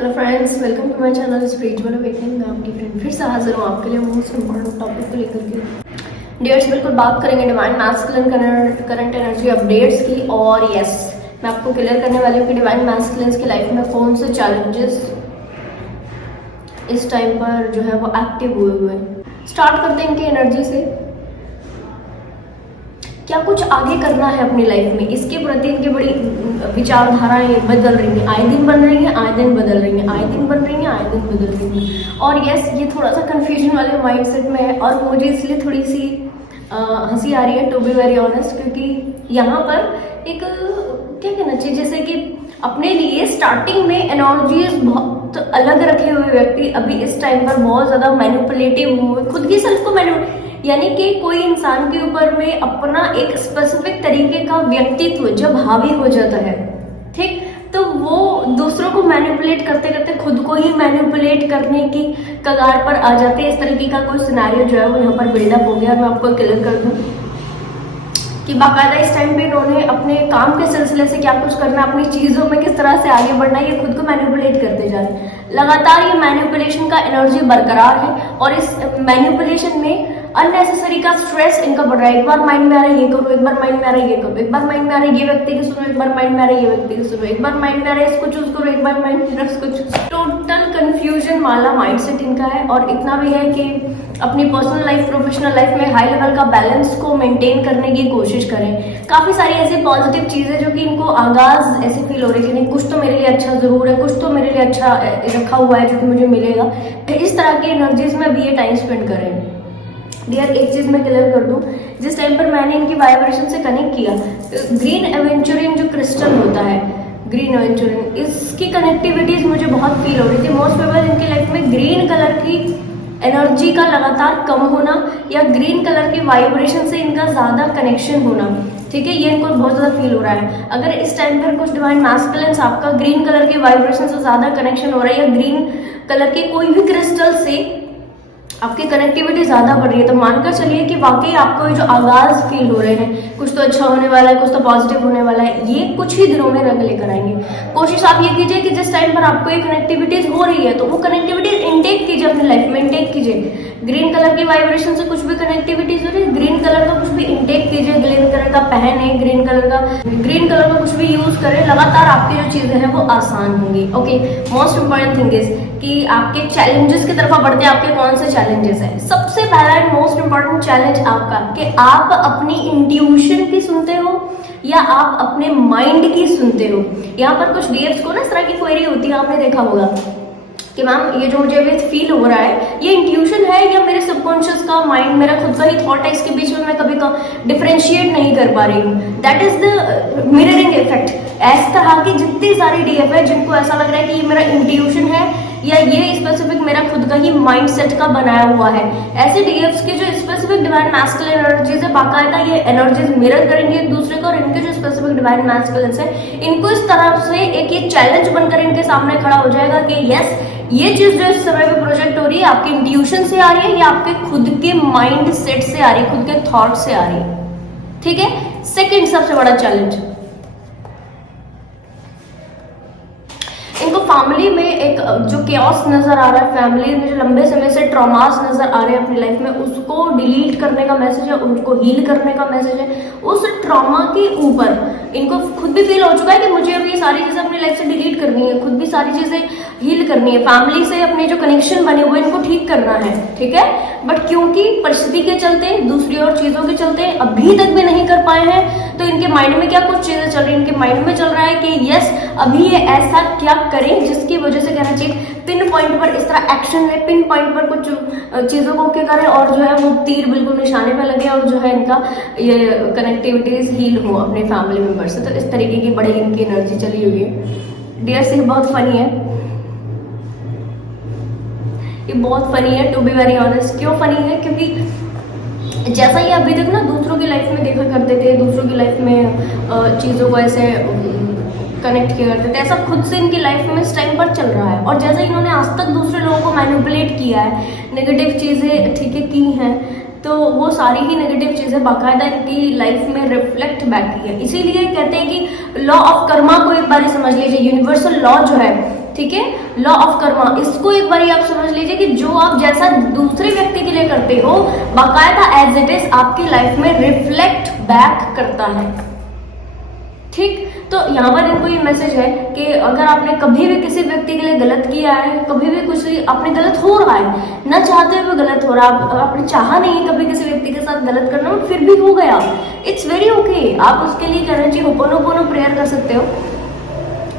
Hello friends, welcome to my channel spiritual awakening. मैं आपकी friend फिर से हाजिर हूँ आपके लिए मोस्ट इम्पॉर्टेंट टॉपिक को लेकर के। डियर्स, बिल्कुल बात करेंगे divine masculine current energy updates की। और यस, मैं आपको क्लियर करने वाली हूँ कि डिवाइन मैस्कुलिन्स की लाइफ में कौन से चैलेंजेस इस टाइम पर जो है वो एक्टिव हुए हैं। स्टार्ट करते हैं इनकी एनर्जी से। क्या कुछ आगे करना है अपनी लाइफ में, इसके प्रति इनकी बड़ी विचारधाराएं बदल रही हैं, आए दिन बन रही हैं, आए दिन बदल रही हैं, आए दिन बन रही हैं, आए दिन बदल रही हैं। और यस, ये थोड़ा सा कंफ्यूजन वाले माइंडसेट में है और मुझे इसलिए थोड़ी सी हंसी आ रही है, टू बी वेरी ऑनेस्ट, क्योंकि यहाँ पर एक क्या कहना चाहिए, जैसे कि अपने लिए स्टार्टिंग में एनर्जीज बहुत अलग रखे हुए व्यक्ति अभी इस टाइम पर बहुत ज़्यादा मैनिपुलेटिव हुए, खुद की सेल्फ को यानी कि कोई इंसान के ऊपर में अपना एक स्पेसिफिक तरीके का व्यक्तित्व जब हावी हो जाता है, ठीक, तो वो दूसरों को मैनिपुलेट करते करते खुद को ही मैनिपुलेट करने की कगार पर आ जाते हैं। इस तरीके का कोई सिनेरियो जो है वो यहाँ पर बिल्डअप हो गया। मैं आपको क्लियर कर दूं कि बाकायदा इस टाइम पे इन्होंने अपने काम के सिलसिले से क्या कुछ करना, अपनी चीज़ों में किस तरह से आगे बढ़ना, ये खुद को मैनिपुलेट करते जा रहे हैं। लगातार ये मैनिपुलेशन का एनर्जी बरकरार है और इस मैनिपुलेशन में अननेसेसरी का स्ट्रेस इनका बढ़ रहा है। एक बार माइंड में आ रहा है ये करो, एक बार माइंड में आ रहा है ये करो, एक बार माइंड में आ रहा है ये व्यक्ति की सुनो, एक बार माइंड में आ रहा है ये व्यक्ति की सुनो, एक बार माइंड में आ रहा है इसको चूज करो, एक बार माइंड में आ रहा है इसको चूज। टोटल कंफ्यूजन वाला माइंडसेट इनका है। और इतना भी है कि अपनी पर्सनल लाइफ प्रोफेशनल लाइफ में हाई लेवल का बैलेंस को मेंटेन करने की कोशिश करें। काफी सारी ऐसी पॉजिटिव चीजें जो कि इनको आगाज ऐसे फील हो रही है कि नहीं, कुछ तो मेरे लिए अच्छा जरूर है, कुछ तो मेरे लिए अच्छा रखा हुआ है जो कि मुझे मिलेगा। इस तरह की एनर्जीज में भी ये टाइम स्पेंड करें। डियर, एक चीज मैं क्लियर कर दूं, जिस टाइम पर मैंने इनकी वाइब्रेशन से कनेक्ट किया, ग्रीन एवेंचुरिन जो क्रिस्टल होता है, ग्रीन एवेंचुरिन, इसकी कनेक्टिविटीज मुझे बहुत फील हो रही थी। मोस्ट प्रोबेबल इनकी लाइफ में ग्रीन कलर की एनर्जी का लगातार कम होना या ग्रीन कलर की वाइब्रेशन से इनका ज्यादा कनेक्शन होना, ठीक है, ये इनको बहुत ज्यादा फील हो रहा है। अगर इस टाइम पर कुछ डिवाइन मैस्कुलिन्स आपका ग्रीन कलर की वाइब्रेशन से ज्यादा कनेक्शन हो रहा है या ग्रीन कलर के कोई भी क्रिस्टल से आपकी कनेक्टिविटी ज्यादा बढ़ रही है, तो मानकर चलिए कि वाकई आपको ये जो आगाज फील हो रहे हैं, कुछ तो अच्छा होने वाला है, कुछ तो पॉजिटिव होने वाला है, ये कुछ ही दिनों में रंग लेकर आएंगे। कोशिश आप ये कीजिए कि जिस टाइम पर आपको ये कनेक्टिविटीज हो रही है तो वो कनेक्टिविटीज इंटेक कीजिए, अपनी लाइफ में इंटेक कीजिए। ग्रीन कलर की वाइब्रेशन से कुछ भी कनेक्टिविटीज हो रही है, ग्रीन कलर का कुछ भी इंटेक कीजिए, ग्रीन कलर का पहने, ग्रीन कलर का कुछ भी यूज करें। लगातार आपकी जो चीजें हैं वो आसान होंगी। Okay, most important thing is कि आपके चैलेंजेस की तरफ बढ़ते हैं। आपके कौन से चैलेंजेस हैं? सबसे पहला एंड मोस्ट इंपॉर्टेंट चैलेंज आपका कि आप अपनी इंट्यूशन की सुनते हो या आप अपने माइंड की सुनते हो। यहाँ पर कुछ डीएफ्स को ना इस तरह की क्वेरी होती है, आपने देखा होगा कि मैम ये जो मुझे अभी फील हो रहा है ये इंट्यूशन है या मेरे सबकॉन्शियस का माइंड, मेरा खुद का ही थॉट है, इसके बीच में मैं कभी का डिफरेंशिएट नहीं कर पा रही हूँ। That is the mirroring effect. इस तरह की जितनी सारी डीएफ है जिनको ऐसा लग रहा है कि ये मेरा इंट्यूशन है या ये स्पेसिफिक मेरा खुद का ही माइंडसेट का बनाया हुआ है, ऐसे डीएफ्स के जो स्पेसिफिक डिवाइन मैस्कुलिन एनर्जीज है, बाकायदा ये एनर्जीज मिरर करेंगे एक दूसरे को। और इनके जो स्पेसिफिक डिवाइन मैस्कुलिन्स है, इनको इस तरह से एक चैलेंज बनकर इनके सामने खड़ा हो जाएगा कि यस, ये चीज जो इस समय पे प्रोजेक्ट हो रही है आपके इंट्यूशन से आ रही है या आपके खुद के माइंड सेट से आ रही है, खुद के थॉट से आ रही है, ठीक है। सेकंड सबसे बड़ा चैलेंज, इनको फैमिली में एक जो केओस नजर आ रहा है, फैमिली में जो लंबे समय से ट्रॉमास नजर आ रहे हैं अपनी लाइफ में, उसको डिलीट करने का मैसेज है, उनको हील करने का मैसेज है। उस ट्रॉमा के ऊपर इनको खुद भी फील हो चुका है कि मुझे अभी ये सारी चीजें अपनी लाइफ से डिलीट करनी है, खुद भी सारी चीजें हील करनी है, फैमिली से अपने जो कनेक्शन बने हुए इनको ठीक करना है, ठीक है। बट क्योंकि परिस्थिति के चलते, दूसरी और चीजों के चलते अभी तक भी नहीं कर पाए हैं, तो इनके माइंड में क्या कुछ चीजें चल रही है, इनके माइंड में चल रहा है कि यस, अभी ये ऐसा क्या करें जिसकी वजह से कहना चाहिए पिन पॉइंट पर इस तरह एक्शन ले, पिन पॉइंट पर कुछ चीजों को क्या करें और जो है वो तीर बिल्कुल निशाने पे लगे और जो है इनका ये कनेक्टिविटीज हील हो अपने फैमिली मेंबर से। तो इस तरीके की बड़ी इनकी एनर्जी चली हुई है। डियर, से बहुत फनी है, ये बहुत फनी है, टू बी वेरी ऑनेस्ट। क्यों फनी है? क्योंकि जैसा ये अभी तक ना दूसरों की लाइफ में देखा करते थे, दूसरों की लाइफ में चीज़ों को ऐसे कनेक्ट किया करते थे, ऐसा खुद से इनकी लाइफ में इस टाइम पर चल रहा है। और जैसा इन्होंने आज तक दूसरे लोगों को मैनिपुलेट किया है, नेगेटिव चीज़ें ठीक है की हैं, तो वो सारी ही नेगेटिव चीज़ें बाकायदा इनकी लाइफ में रिफ्लेक्ट बैक की है। इसीलिए कहते हैं कि लॉ ऑफ कर्मा को एक बार समझ लीजिए, यूनिवर्सल लॉ जो है, ठीक है, लॉ ऑफ कर्मा, इसको एक बार आप समझ लीजिए कि जो आप जैसा दूसरे व्यक्ति के लिए करते हो बाकायदा एज इट इज आपकी लाइफ में रिफ्लेक्ट बैक करता है। ठीक, तो यहाँ पर इनको ये मैसेज है कि अगर आपने कभी भी किसी व्यक्ति के लिए गलत किया है, कभी भी कुछ आपने गलत हो रहा है, न चाहते हुए गलत हो रहा है, आपने चाहा नहीं कभी किसी व्यक्ति के साथ गलत करना, फिर भी हो गया, इट्स वेरी ओके। आप उसके लिए करना चाहिए होपोनोपोनो प्रेयर कर सकते हो,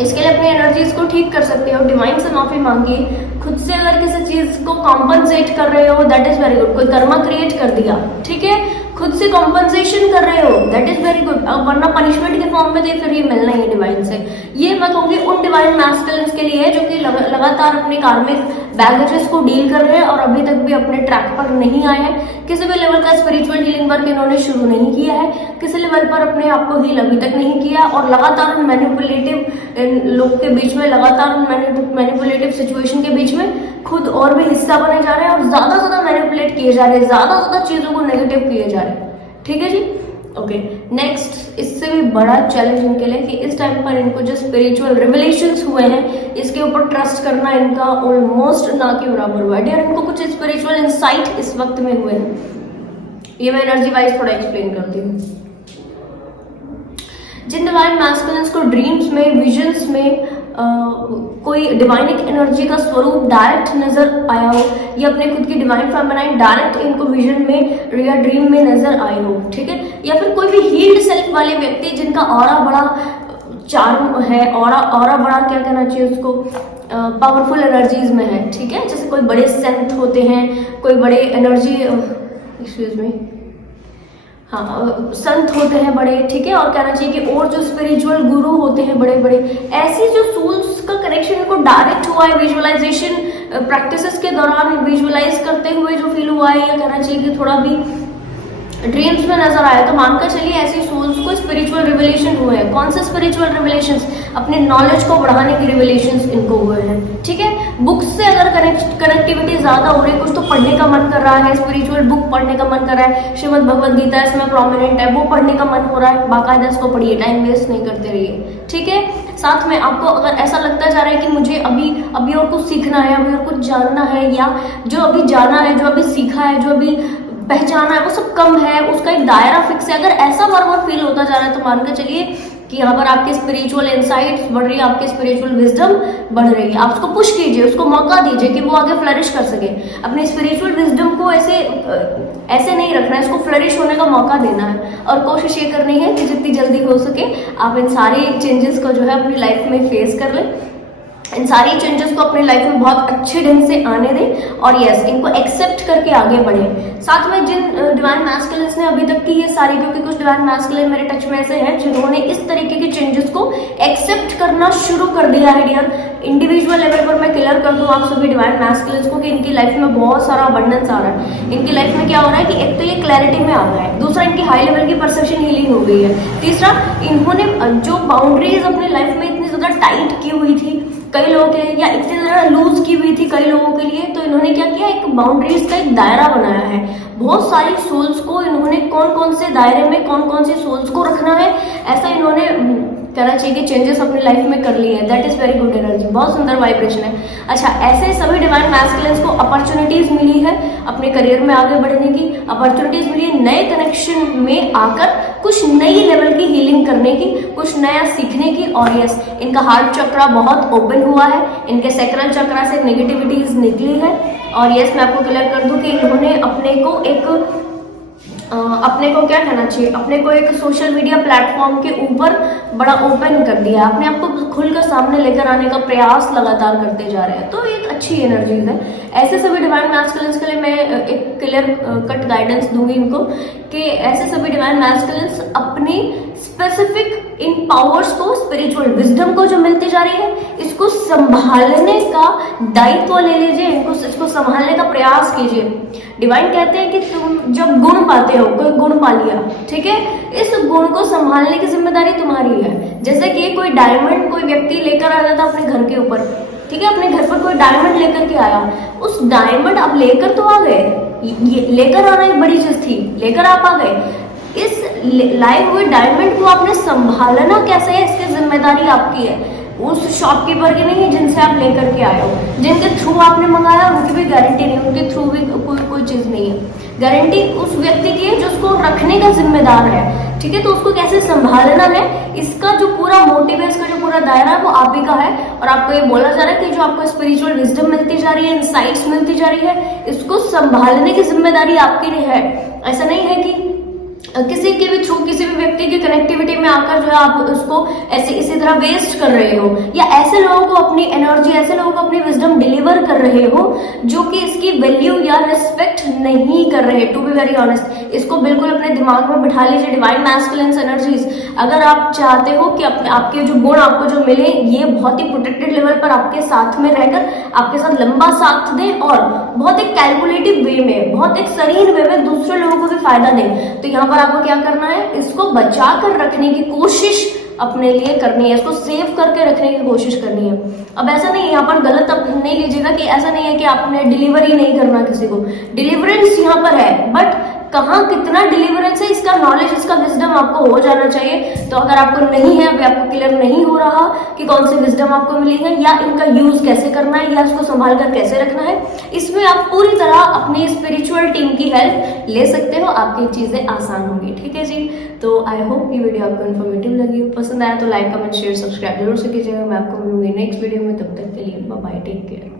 इसके लिए अपनी एनर्जीज को ठीक कर सकते हो, डिवाइन से माफी मांगिए, खुद से अगर किसी चीज को कॉम्पनसेट कर रहे हो दैट इज वेरी गुड, कोई कर्मा क्रिएट कर दिया, ठीक है, खुद से कॉम्पनसेशन कर रहे हो दैट इज वेरी गुड, वरना पनिशमेंट के फॉर्म में तो फिर ये मिलना ही है डिवाइन से। ये मैं कहूँगी उन डिवाइन मैस्कुलिन्स के लिए है जो कि लगातार अपने कार्मिक बैगेजेस को डील कर रहे हैं और अभी तक भी अपने ट्रैक पर नहीं आए हैं, किसी भी लेवल का स्पिरिचुअल हीलिंग वर्क इन्होंने शुरू नहीं किया है, किसी लेवल पर अपने आप को हील अभी तक नहीं किया, और लगातार उन मैनिपुलेटिव लोग के बीच में, लगातार उन मैनिपुलेटिव सिचुएशन के बीच में खुद और भी हिस्सा बने जा रहे हैं और ज्यादा मैनिपुलेट किए जा रहे हैं, ज्यादा चीजों को नेगेटिव किए जा रहे हैं। ठीक है जी, ओके। नेक्स्ट, इससे भी बड़ा चैलेंज इनके लिए कि इस टाइम पर इनको जो स्पिरिचुअल रिवलेशंस हुए हैं इसके ऊपर ट्रस्ट करना इनका ऑलमोस्ट ना के बराबर हुआ है। डियर, इनको कुछ स्पिरिचुअल इंसाइट इस वक्त में हुए हैं, ये मैं एनर्जी वाइज थोड़ा एक्सप्लेन करती हूँ। जिन डिवाइन मैस्कुलिन्स को ड्रीम्स में, विजन्स में कोई डिवाइनिक एनर्जी का स्वरूप डायरेक्ट नजर आया हो, या अपने खुद की डिवाइन फेमिनाइन डायरेक्ट इनको विजन में या ड्रीम में नजर आई हो, ठीक है, या फिर कोई भी हील्ड सेल्फ वाले व्यक्ति जिनका ऑरा बड़ा चार्म है, ऑरा बड़ा क्या कहना चाहिए उसको, पावरफुल एनर्जीज में है, ठीक है, जैसे कोई बड़े सेंट होते हैं, कोई बड़े एनर्जी, एक्सक्यूज मी, हाँ, संत होते हैं बड़े, ठीक है, और कहना चाहिए कि और जो स्पिरिचुअल गुरु होते हैं बड़े बड़े, ऐसी जो सोल्स का कनेक्शन को डायरेक्ट हुआ है विजुअलाइजेशन प्रैक्टिसेस के दौरान, विजुअलाइज करते हुए जो फील हुआ है, या कहना चाहिए कि थोड़ा भी ड्रीम्स में नजर आया, तो मानकर चलिए ऐसी सोल्स को स्पिरिचुअल रिवलेशन हुए हैं। कौन से स्पिरिचुअल रिवलेशंस? अपने नॉलेज को बढ़ाने के रिवलेशंस इनको हुए हैं, ठीक है। बुक्स से अगर कनेक्टिविटी ज्यादा हो रही है, कुछ तो पढ़ने का मन कर रहा है, स्पिरिचुअल बुक पढ़ने का मन कर रहा है, श्रीमद् भगवद गीता इसमें प्रोमिनेंट है, वो पढ़ने का मन हो रहा है, बाकायदा इसको पढ़िए, टाइम वेस्ट नहीं करते रहिए, ठीक है। साथ में आपको अगर ऐसा लगता जा रहा है कि मुझे अभी और कुछ सीखना है, अभी और कुछ जानना है, या जो अभी जाना है, जो अभी सीखा है, जो अभी पहचाना है वो सब कम है, उसका एक दायरा फिक्स है, अगर ऐसा बार बार फील होता जा रहा है तो मानकर चलिए कि यहाँ पर आपकी स्पिरिचुअल इंसाइट्स बढ़ रही है, आपकी स्पिरिचुअल विजडम बढ़ रही है। आप उसको पुश कीजिए, उसको मौका दीजिए कि वो आगे फ्लरिश कर सके। अपनी स्पिरिचुअल विजडम को ऐसे नहीं रखना है, इसको फ्लरिश होने का मौका देना है, और कोशिश ये करनी है कि जितनी जल्दी हो सके आप इन सारी चेंजेस को जो है अपनी लाइफ में फेस कर लें, इन सारी चेंजेस को अपनी लाइफ में बहुत अच्छे ढंग से आने दें, और यस, इनको एक्सेप्ट करके आगे बढ़े। साथ में जिन डिवाइन मैस्कुलिन्स ने अभी तक की ये सारी, क्योंकि कुछ डिवाइन मैस्कुलिन मेरे टच में ऐसे हैं जिन्होंने इस तरीके के चेंजेस को एक्सेप्ट करना शुरू कर दिया है। डियर, इंडिविजुअल लेवल पर मैं क्लियर कर दूं आप सभी डिवाइन मैस्कुलिन्स को कि इनकी लाइफ में बहुत सारा अबंडेंस आ रहा है। इनकी लाइफ में क्या हो रहा है कि एक तो ये क्लैरिटी में आ रहा है, दूसरा इनकी हाई लेवल की परसेप्शन हीलिंग हो गई है, तीसरा इन्होंने जो बाउंड्रीज अपनी लाइफ में इतनी ज्यादा टाइट की हुई थी कई लोगों के लिए, या इतनी ज्यादा लूज की हुई थी कई लोगों के लिए, तो इन्होंने क्या किया, एक बाउंड्रीज का एक दायरा बनाया है। बहुत सारी सोल्स को इन्होंने कौन कौन से दायरे में कौन कौन सी सोल्स को रखना है, ऐसा इन्होंने कहना चाहिए कि चेंजेस अपनी लाइफ में कर लिए हैं। That is very good energy, बहुत सुंदर वाइब्रेशन है। अच्छा, ऐसे सभी डिवाइन मैस्कुलिन्स को अपॉर्चुनिटीज मिली है अपने करियर में आगे बढ़ने की, अपॉर्चुनिटीज मिली है नए कनेक्शन में आकर कुछ नई लेवल की हीलिंग करने की, कुछ नया सीखने की, और यस, इनका हार्ट चक्रा बहुत ओपन हुआ है, इनके सैक्रल चक्रा से नेगेटिविटीज निकली है, और यस, मैं आपको क्लियर कर दूं कि इन्होंने अपने को क्या कहना चाहिए, अपने को एक सोशल मीडिया प्लेटफॉर्म के ऊपर बड़ा ओपन कर दिया, अपने आप को खुलकर सामने लेकर आने का प्रयास लगातार करते जा रहे हैं, तो एक अच्छी एनर्जी है। ऐसे सभी डिवाइन मैस्कुलिन्स के लिए मैं एक क्लियर कट गाइडेंस दूंगी इनको कि ऐसे सभी डिवाइन मैस्कुलिन्स अपनी स्पेसिफिक इन पावर्स को, स्पिरिचुअल विजडम को जो मिलती जा रही है, इसको संभालने का दायित्व ले लीजिए, इसको संभालने का प्रयास कीजिए। डिवाइन कहते हैं कि तुम जब गुण पाते हो, कोई गुण पा लिया, ठीक है, इस गुण को संभालने की जिम्मेदारी तुम्हारी है। जैसे कि कोई डायमंड कोई व्यक्ति लेकर आ जाता अपने घर के ऊपर, ठीक है, अपने घर पर कोई डायमंड लेकर के आया, उस डायमंड आप लेकर तो आ गए, ये लेकर आना एक बड़ी चीज थी, लेकर आप आ गए, इस लाए हुए डायमंड को आपने संभालना कैसे है, इसकी जिम्मेदारी आपकी है। उस शॉपकीपर की नहीं है जिनसे आप लेकर के आए हो। जिनके थ्रू आपने मंगाया उनकी भी गारंटी नहीं, उनके थ्रू भी कोई चीज़ नहीं है। गारंटी उस व्यक्ति की है जो उसको रखने का जिम्मेदार है, ठीक है। तो उसको कैसे संभालना है, इसका जो पूरा मोटिव है, इसका जो पूरा दायरा है वो आप ही का है। और आपको ये बोला जा रहा है कि जो आपको स्पिरिचुअल विजडम मिलती जा रही है, इनसाइट्स मिलती जा रही है, इसको संभालने की जिम्मेदारी आपकी है। ऐसा नहीं है कि किसी के भी थ्रू, किसी भी व्यक्ति की कनेक्टिविटी में आकर जो है आप उसको ऐसे इसी तरह वेस्ट कर रहे हो, या ऐसे लोगों को अपनी एनर्जी, ऐसे लोगों को अपनी विजडम डिलीवर कर रहे हो जो कि इसकी वैल्यू या रिस्पेक्ट नहीं कर रहे। टू बी वेरी ऑनेस्ट, इसको बिल्कुल अपने दिमाग में बिठा लीजिए। डिवाइन मैस्कुलिन एनर्जीज, अगर आप चाहते हो कि आपके जो गुण आपको जो मिले, ये बहुत ही प्रोटेक्टेड लेवल पर आपके साथ में रहकर आपके साथ लंबा साथ दें और बहुत एक कैलकुलेटिव वे में, बहुत एक serene वे में दूसरे लोगों को भी फायदा दें, तो यहाँ पर आपको क्या करना है, इसको बचा कर रखने की कोशिश अपने लिए करनी है, इसको सेव करके रखने की कोशिश करनी है। अब ऐसा नहीं है, यहाँ पर गलत अब नहीं लीजिएगा कि ऐसा नहीं है कि आपने डिलीवरी नहीं करना किसी को, डिलीवरेंस यहाँ पर है, बट कहाँ कितना डिलीवरेंस है इसका नॉलेज, इसका विजडम आपको हो जाना चाहिए। तो अगर आपको नहीं है, अभी आपको क्लियर नहीं हो रहा कि कौन सी विजडम आपको मिली है या इनका यूज कैसे करना है या इसको संभाल कर कैसे रखना है, इसमें आप पूरी तरह अपनी स्पिरिचुअल टीम की हेल्प ले सकते हो, आपकी चीजें आसान होंगी, ठीक है जी। तो आई होप ये वीडियो आपको इन्फॉर्मेटिव लगी हो, पसंद आया तो लाइक कमेंट शेयर सब्सक्राइब जरूर से कीजिएगा। मैं आपको मिलूंगी नेक्स्ट वीडियो में, तब तक के लिए बाय बाय, टेक केयर।